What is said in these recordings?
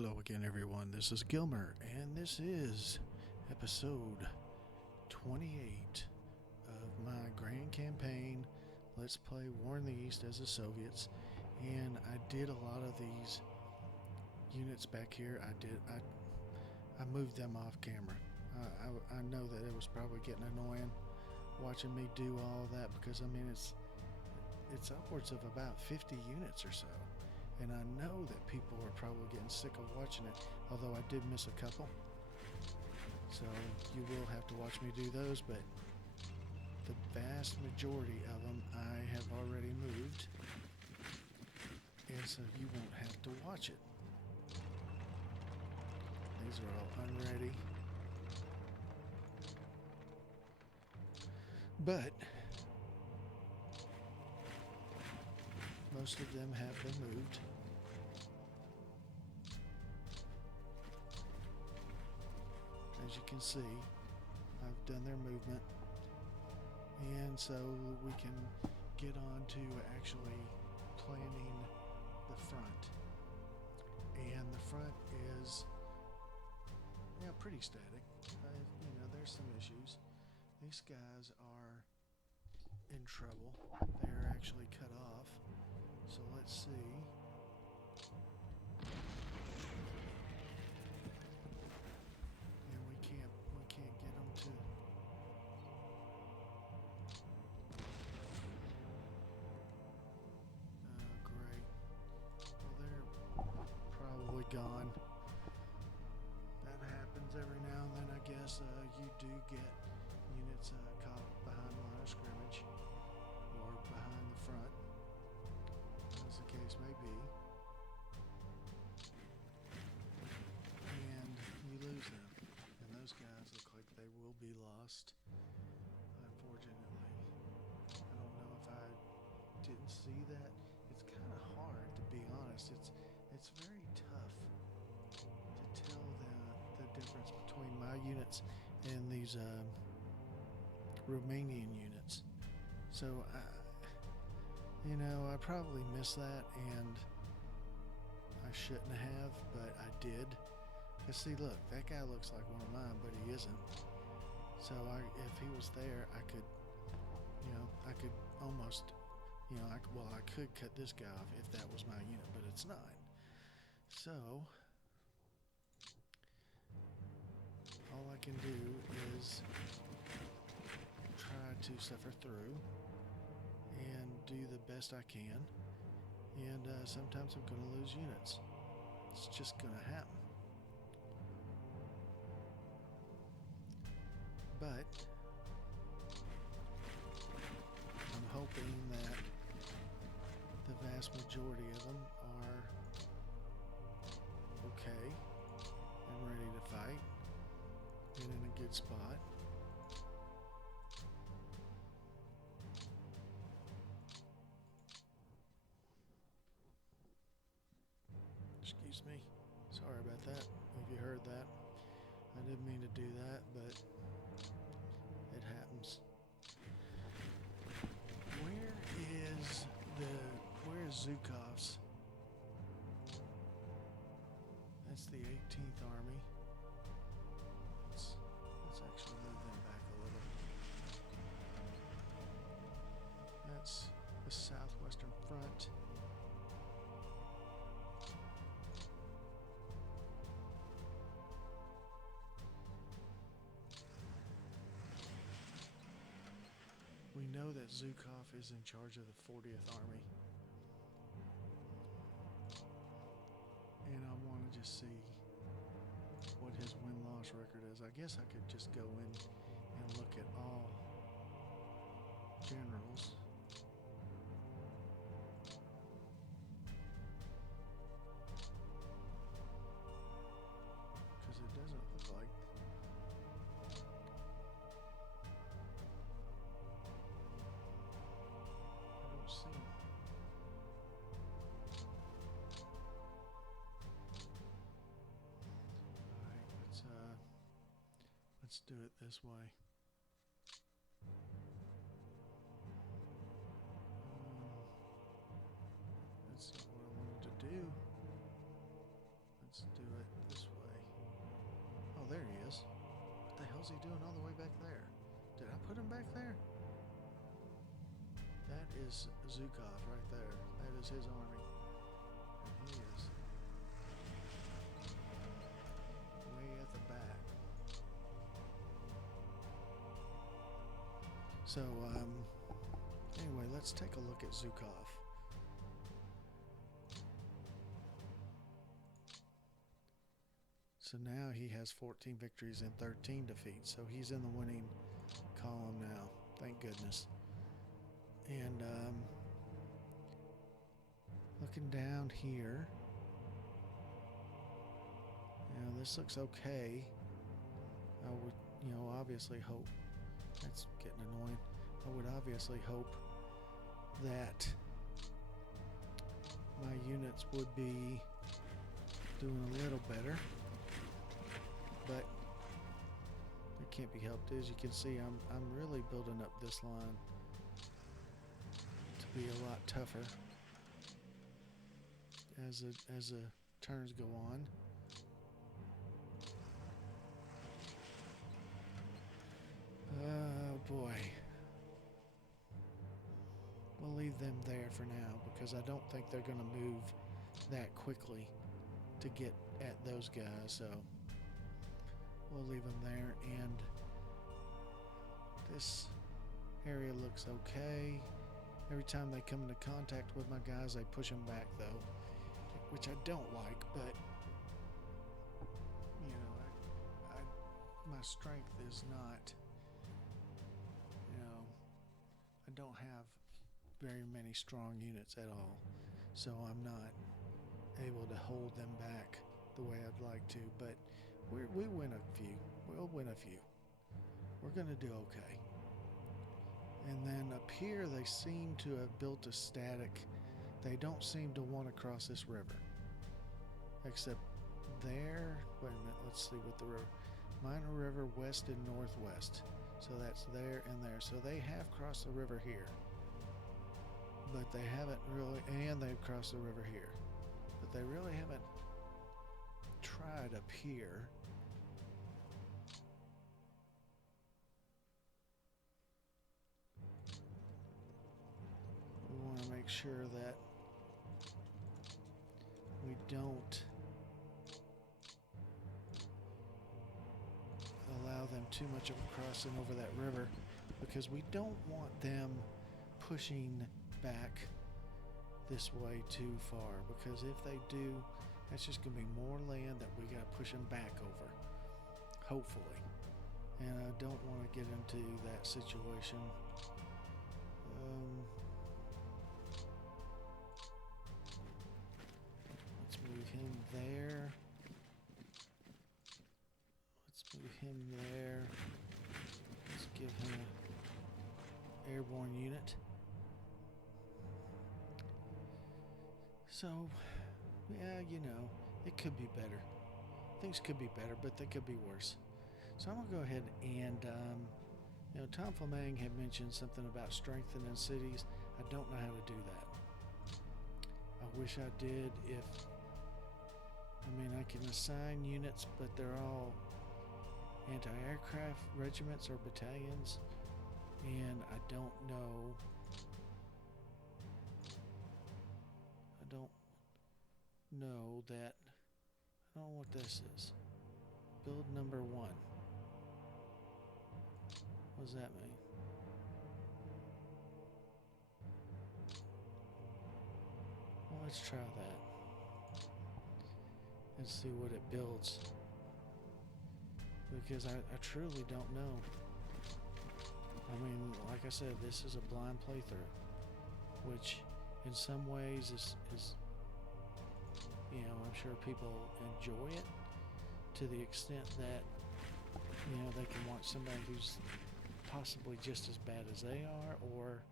Hello again, everyone. This is Gilmer, and this is episode 28 of my grand campaign. Let's play War in the East as the Soviets. And I did a lot of these units back here. I moved them off camera. I know that it was probably getting annoying watching me do all of that because it's upwards of about 50 units or so. And I know that people are probably getting sick of watching it, although I did miss a couple. So you will have to watch me do those, but the vast majority of them I have already moved, and so you won't have to watch it. These are all unready. But most of them have been moved. As you can see, I've done their movement. And so we can get on to actually planning the front. And the front is pretty static. There's some issues. These guys are in trouble. They are actually cut off. So let's see. And we can't get them to. Oh, great. Well, they're probably gone. That happens every now and then, I guess. You do get units caught behind the line of scrimmage or behind the front, as the case may be, and you lose them. And those guys look like they will be lost, unfortunately. I don't know if I didn't see that. It's kind of hard, to be honest. It's very tough to tell the difference between my units and these Romanian units. So I probably missed that, and I shouldn't have, but I did. Cause see, look, that guy looks like one of mine, but he isn't. So if he was there, I could almost, I could cut this guy off if that was my unit, but it's not. So all I can do is try to suffer through and do the best I can. And sometimes I'm going to lose units. It's just going to happen. But I'm hoping that the vast majority of them are okay and ready to fight and in a good spot. Excuse me. Sorry about that. If you heard that, I didn't mean to do that, but it happens. Where is Zhukov's? That's the 18th Army. Let's actually move them back a little. That's the Southwestern Front. We know that Zhukov is in charge of the 40th Army. And I want to just see what his win-loss record is. I guess I could just go in and look at all generals. Because it doesn't look like see. Alright, let's do it this way. That's not what I wanted to do. Let's do hell's he doing all the way back there? Did I put him back there? That is Zukov right there. That is his army. And he is way at the back. So, anyway, let's take a look at Zukov. So now he has 14 victories and 13 defeats. So he's in the winning column now. Thank goodness. And looking down here, this looks okay. I would, obviously hope. That's getting annoying. I would obviously hope that my units would be doing a little better. But it can't be helped. As you can see, I'm really building up this line to be a lot tougher as the turns go on. Oh boy. We'll leave them there for now because I don't think they're going to move that quickly to get at those guys, so we'll leave them there. And this area looks okay. Every time they come into contact with my guys, I push them back though, which I don't like, but my strength is not, I don't have very many strong units at all, so I'm not able to hold them back the way I'd like to, but we win a few. We'll win a few. We're going to do okay. And then up here, they seem to have built a static. They don't seem to want to cross this river. Except there. Wait a minute. Let's see what the river. Minor River west and northwest. So that's there and there. So they have crossed the river here. But they haven't really. And they've crossed the river here. But they really haven't tried up here. We want to make sure that we don't allow them too much of a crossing over that river, because we don't want them pushing back this way too far, because if they do, that's just going to be more land that we got to push them back over, hopefully. And I don't want to get into that situation. Let's move him there. Let's move him there. Let's give him an airborne unit. So, yeah, it could be better. Things could be better, but they could be worse. So I'm going to go ahead and, Tom Fleming had mentioned something about strengthening cities. I don't know how to do that. I wish I did. I can assign units, but they're all anti-aircraft regiments or battalions, and I don't know. That. I don't know what this is. Build number 1. What does that mean? Well, let's try that. And see what it builds. Because I truly don't know. Like I said, this is a blind playthrough, which in some ways is I'm sure people enjoy it to the extent that, they can watch somebody who's possibly just as bad as they are, or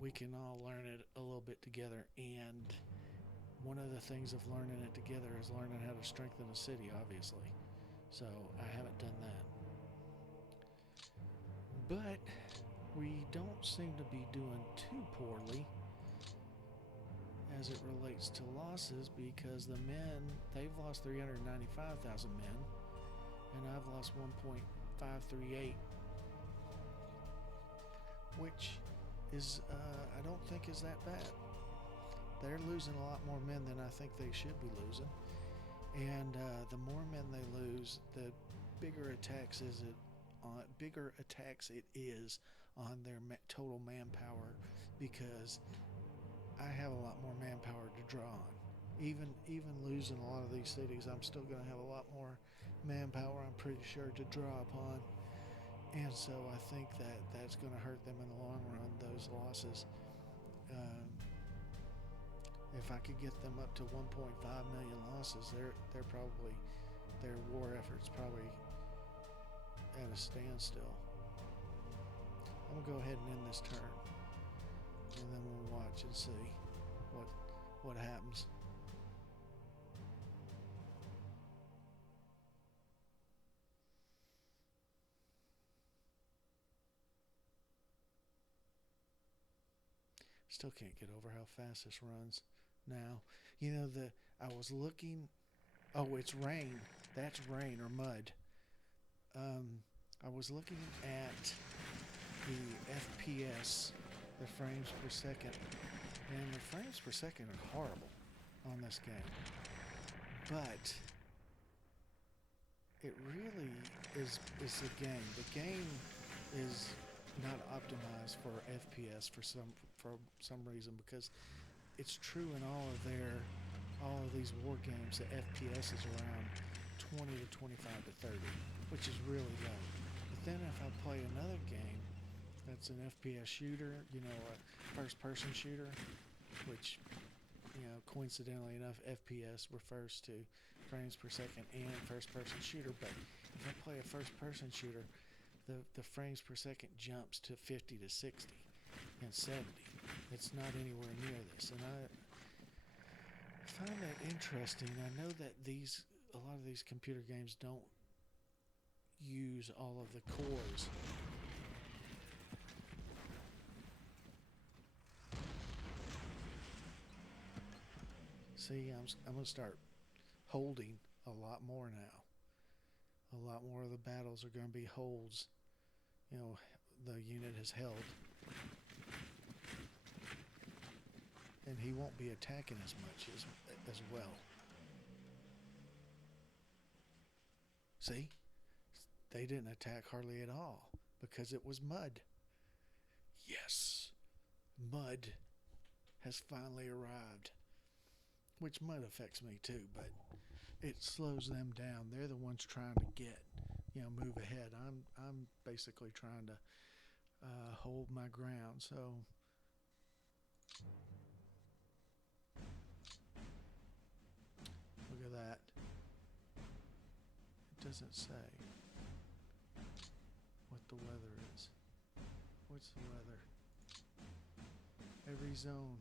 we can all learn it a little bit together. And one of the things of learning it together is learning how to strengthen a city, obviously. So I haven't done that. But we don't seem to be doing too poorly as it relates to losses, because they've lost 395,000 men, and I've lost 538, which is I don't think is that bad. They're losing a lot more men than I think they should be losing, and the more men they lose, the bigger attacks it is on their total manpower, because I have a lot more manpower to draw on. Even losing a lot of these cities, I'm still going to have a lot more manpower, I'm pretty sure, to draw upon. And so I think that that's going to hurt them in the long run, those losses. If I could get them up to 1.5 million losses, they're probably, their war efforts probably at a standstill. I'm gonna go ahead and end this turn, and then we'll watch and see what happens. Still can't get over how fast this runs now. You know, I was looking. Oh, it's rain. That's rain or mud. I was looking at the FPS, the frames per second, and the frames per second are horrible on this game. But it really is the game. The game is not optimized for FPS for some reason, because it's true in all of these war games. The FPS is around 20 to 25 to 30, which is really low. But then if I play another game that's an FPS shooter, you know, a first-person shooter, which, you know, coincidentally enough, FPS refers to frames per second and first-person shooter. But if I play a first-person shooter, the frames per second jumps to 50 to 60 and 70. It's not anywhere near this, and I find that interesting. I know that a lot of these computer games don't use all of the cores. See, I'm going to start holding a lot more now. A lot more of the battles are going to be holds. You know, the unit has held. And he won't be attacking as much as well. See? They didn't attack hardly at all because it was mud. Yes, mud has finally arrived. Which mud affects me too, but it slows them down. They're the ones trying to move ahead. I'm basically trying to hold my ground. So look at that. It doesn't say what the weather is. What's the weather? Every zone,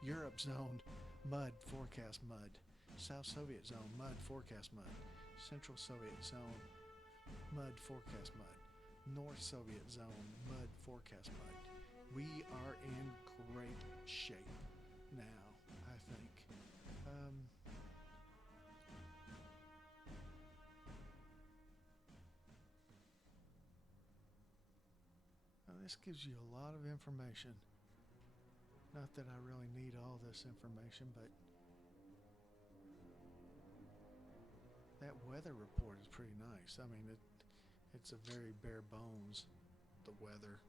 Europe zone, mud, forecast mud. South Soviet zone, mud, forecast mud. Central Soviet zone, mud, forecast mud. North Soviet zone, mud, forecast mud. We are in great shape now, I think. This gives you a lot of information. Not that I really need all this information, but that weather report is pretty nice. I mean, it's a very bare bones, the weather.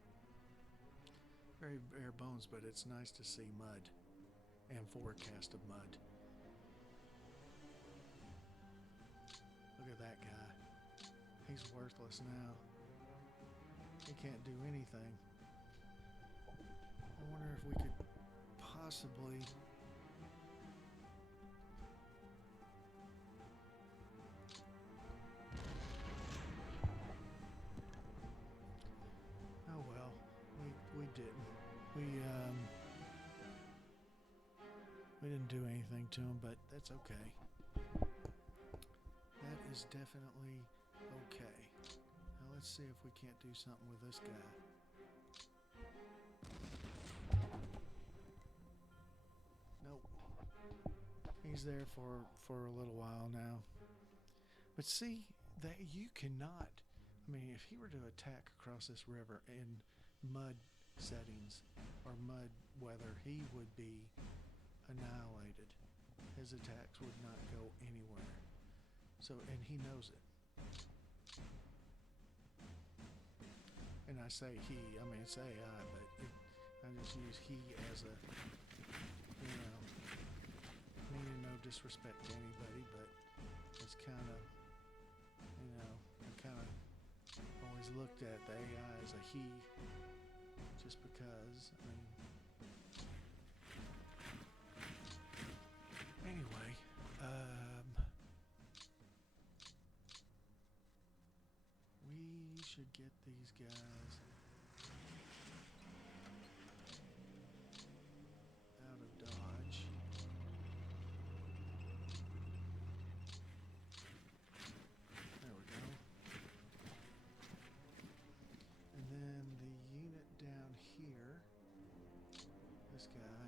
Very bare bones, but it's nice to see mud and forecast of mud. Look at that guy. He's worthless now. He can't do anything. I wonder if we could possibly oh well, we didn't. We didn't do anything to him, but that's okay. That is definitely okay. Now let's see if we can't do something with this guy. Nope. He's there for a little while now. But see, that you cannot. I mean, if he were to attack across this river in mud settings or mud weather, he would be annihilated. His attacks would not go anywhere. So, and he knows it. And I say he, I mean say I, but I just use he as a, meaning no disrespect to anybody, but it's kind of, I kind of always looked at the AI as a he, just because, anyway, we should get these guys out of Dodge. There we go. And then the unit down here, this guy,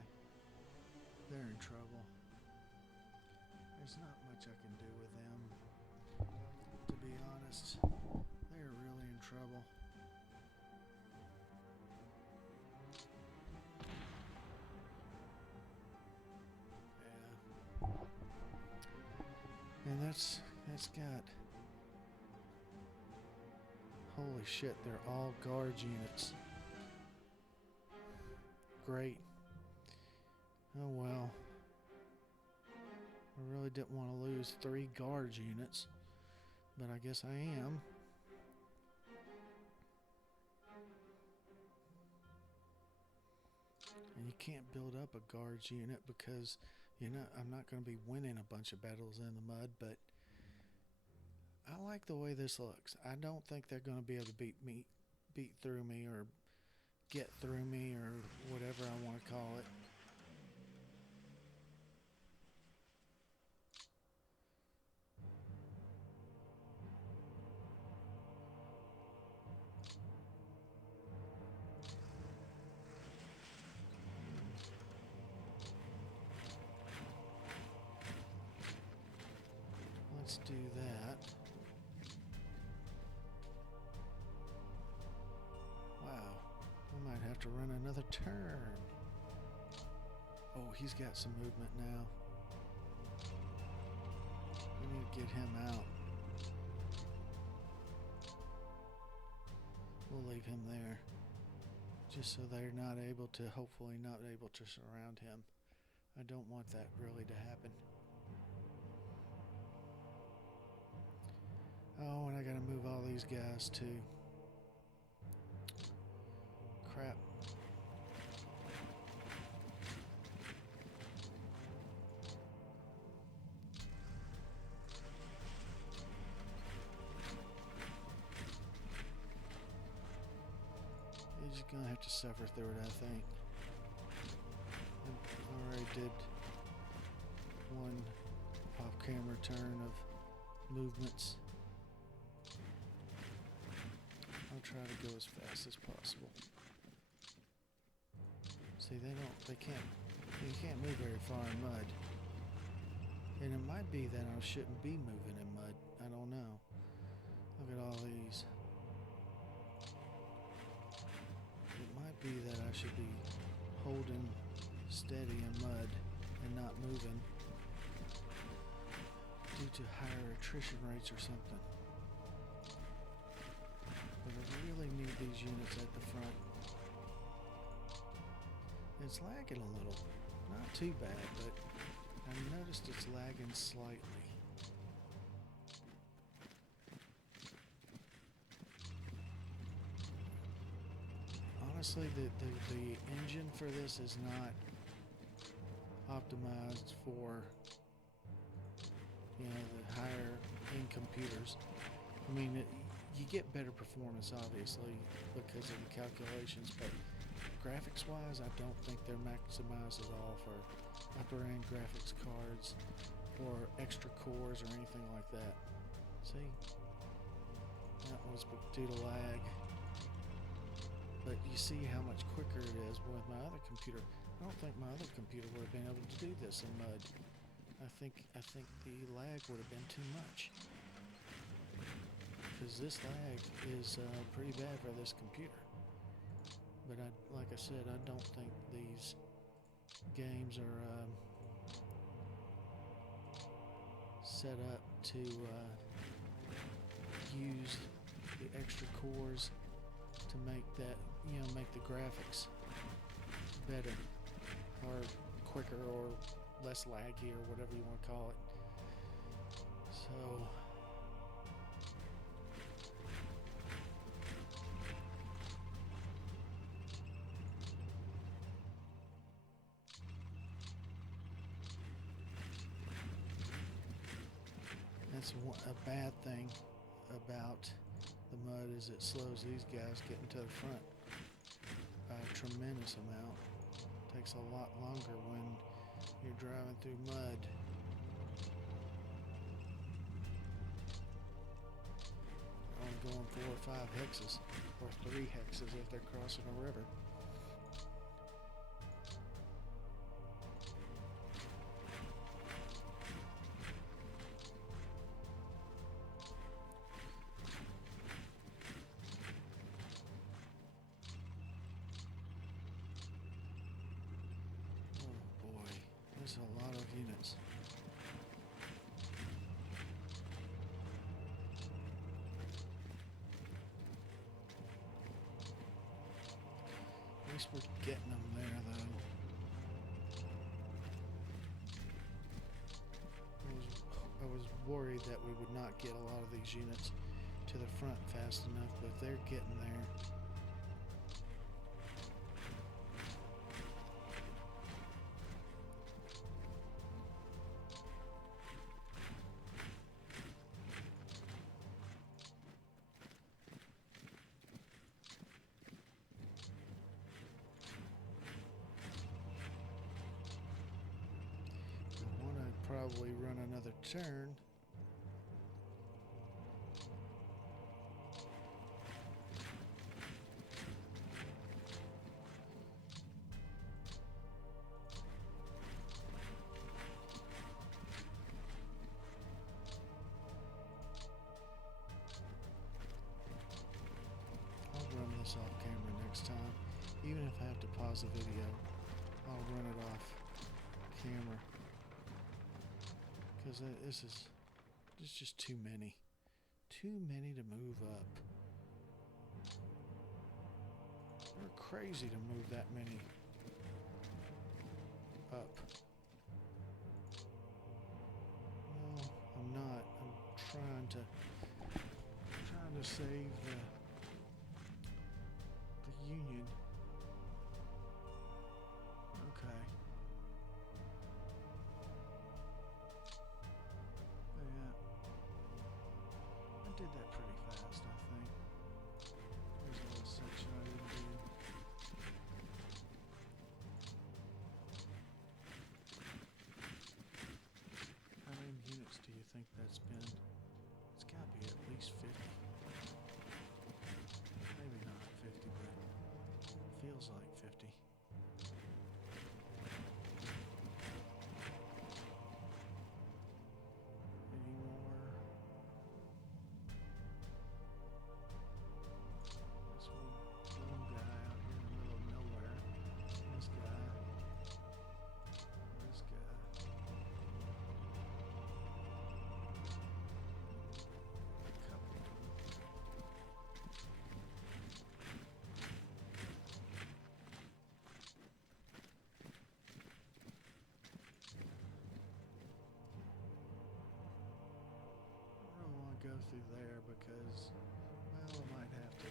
they're in trouble. There's not much I can do with them, to be honest. They're really in trouble. Yeah. And that's got, holy shit, they're all guards units. Great. Oh well. I really didn't want to lose 3 guards units, but I guess I am. And you can't build up a guards unit because I'm not going to be winning a bunch of battles in the mud, but I like the way this looks. I don't think they're going to be able to beat through me or get through me or whatever I want to call it. Let's do that. Wow, I might have to run another turn. Oh, he's got some movement now. We need to get him out. We'll leave him there, just so they're hopefully not able to surround him. I don't want that really to happen. Oh, and I gotta move all these guys too. Crap. You're just gonna have to suffer through it, I think. I already did one off-camera turn of movements. I'll try to go as fast as possible. See, you can't move very far in mud. And it might be that I shouldn't be moving in mud. I don't know. Look at all these. It might be that I should be holding steady in mud and not moving due to higher attrition rates or something. But I really need these units at the front. It's lagging a little. Not too bad, but I've noticed it's lagging slightly. Honestly, the engine for this is not optimized for the higher end computers. I mean, you get better performance obviously because of the calculations, but graphics wise I don't think they're maximized at all for upper end graphics cards or extra cores or anything like that. See, that was due to lag, but you see how much quicker it is with my other computer. I don't think my other computer would have been able to do this in mud. I think the lag would have been too much. because this lag is pretty bad for this computer. But like I said, I don't think these games are set up to use the extra cores to make that, make the graphics better or quicker or less laggy or whatever you want to call it. So that's a bad thing about the mud, is it slows these guys getting to the front by a tremendous amount. It takes a lot longer when you're driving through mud. Only going 4 or 5 hexes, or 3 hexes if they're crossing a river. There's a lot of units. At least we're getting them there, though. I was worried that we would not get a lot of these units to the front fast enough, but they're getting there. Probably run another turn. I'll run this off camera next time. Even if I have to pause the video, I'll run it off camera. Because there's just too many to move up. They're crazy to move that many up. No, I'm not. I'm trying to save the Union. Okay. Did that pretty fast, I think. There's a little section I didn't do. How many units do you think that's been? It's got to be at least 50. Maybe not 50, but it feels like 50. Go through there because, well, I might have to.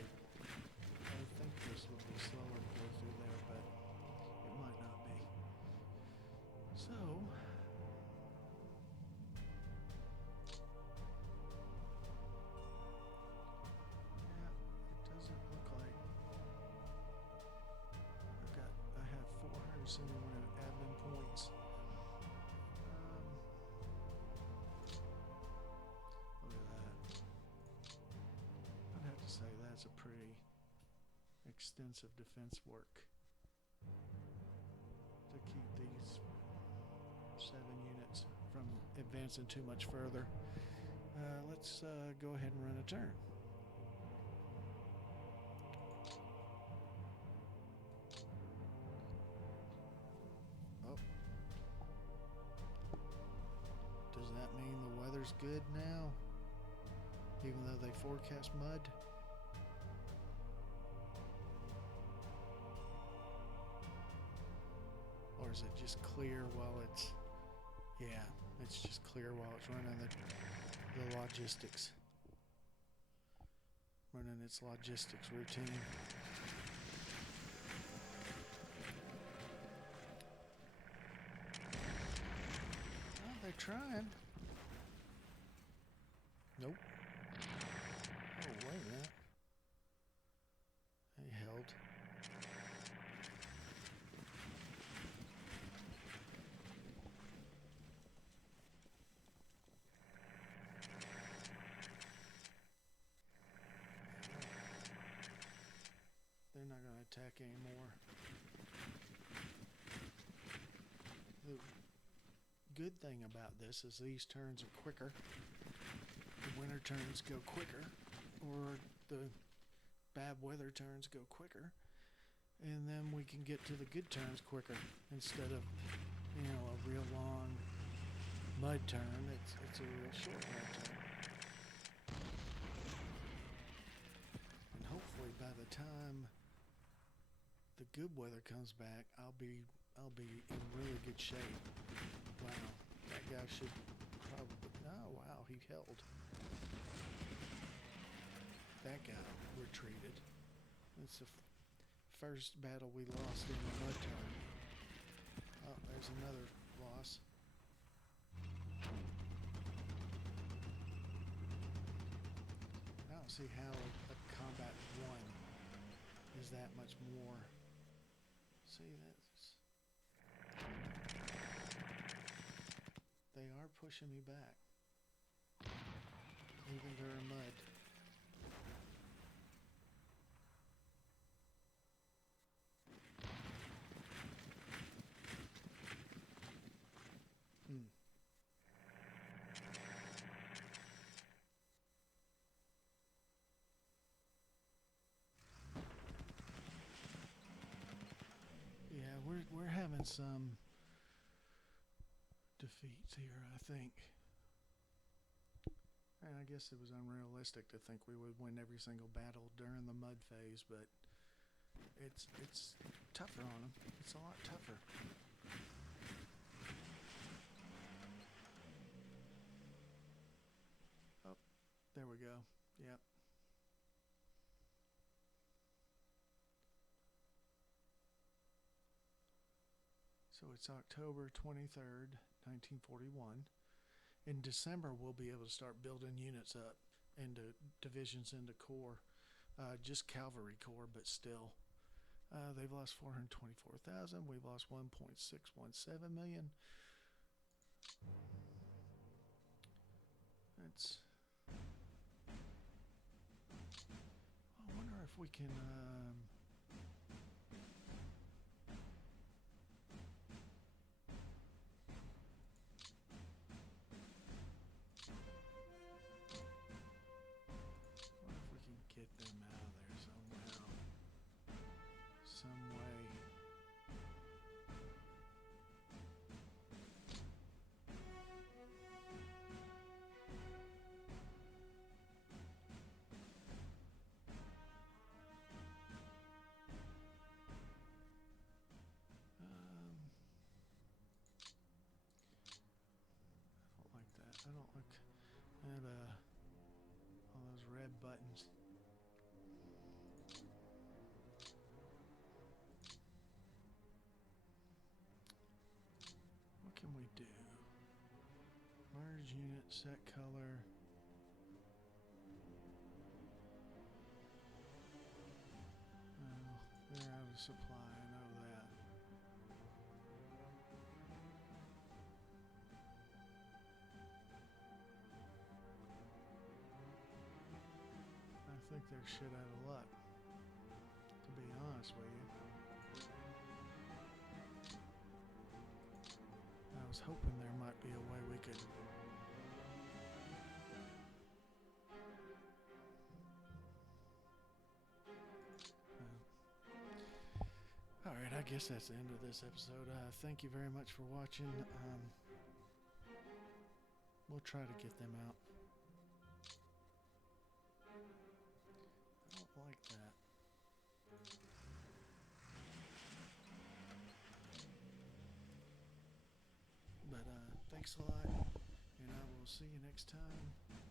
I would think this would be slower to go through there, but it might not be. So, yeah, it doesn't look like I have 471 admin points. That's a pretty extensive defense work to keep these 7 units from advancing too much further. Let's go ahead and run a turn. that mean the weather's good now? Even though they forecast mud? Or is it just clear while it's... Yeah, it's just clear while it's running the logistics. Running its logistics routine. Well, they're trying. Nope. Oh, wait a minute. They held. They're not going to attack anymore. The good thing about this is these turns are quicker. The winter turns go quicker, or the bad weather turns go quicker, and then we can get to the good turns quicker instead of, you know, a real long mud turn. It's a real short mud turn. And hopefully by the time the good weather comes back, I'll be in really good shape. Wow, that guy should probably... Oh, wow, he held. That guy retreated. It's the first battle we lost in the mud turn. Oh, there's another loss. I don't see how a combat 1 is that much more. See, that's... They are pushing me back. Even during mud. Yeah, we're having some defeats here, I think. And I guess it was unrealistic to think we would win every single battle during the mud phase, but it's tougher on them. It's a lot tougher. Oh, there we go. Yep. So it's October 23rd, 1941. In December, we'll be able to start building units up into divisions, into corps. Just cavalry corps, but still. They've lost 424,000. We've lost 1.617 million. That's... I wonder if we can... get them out of there somehow. Some way. I don't like that. I don't like that, all those red buttons. What can we do? Merge unit, set color. They're out of supply, I know that. I think they're shit out of luck, to be honest with you. I was hoping there might be a way we could... Alright, I guess that's the end of this episode. Thank you very much for watching. We'll try to get them out. I don't like that. But thanks a lot, and I will see you next time.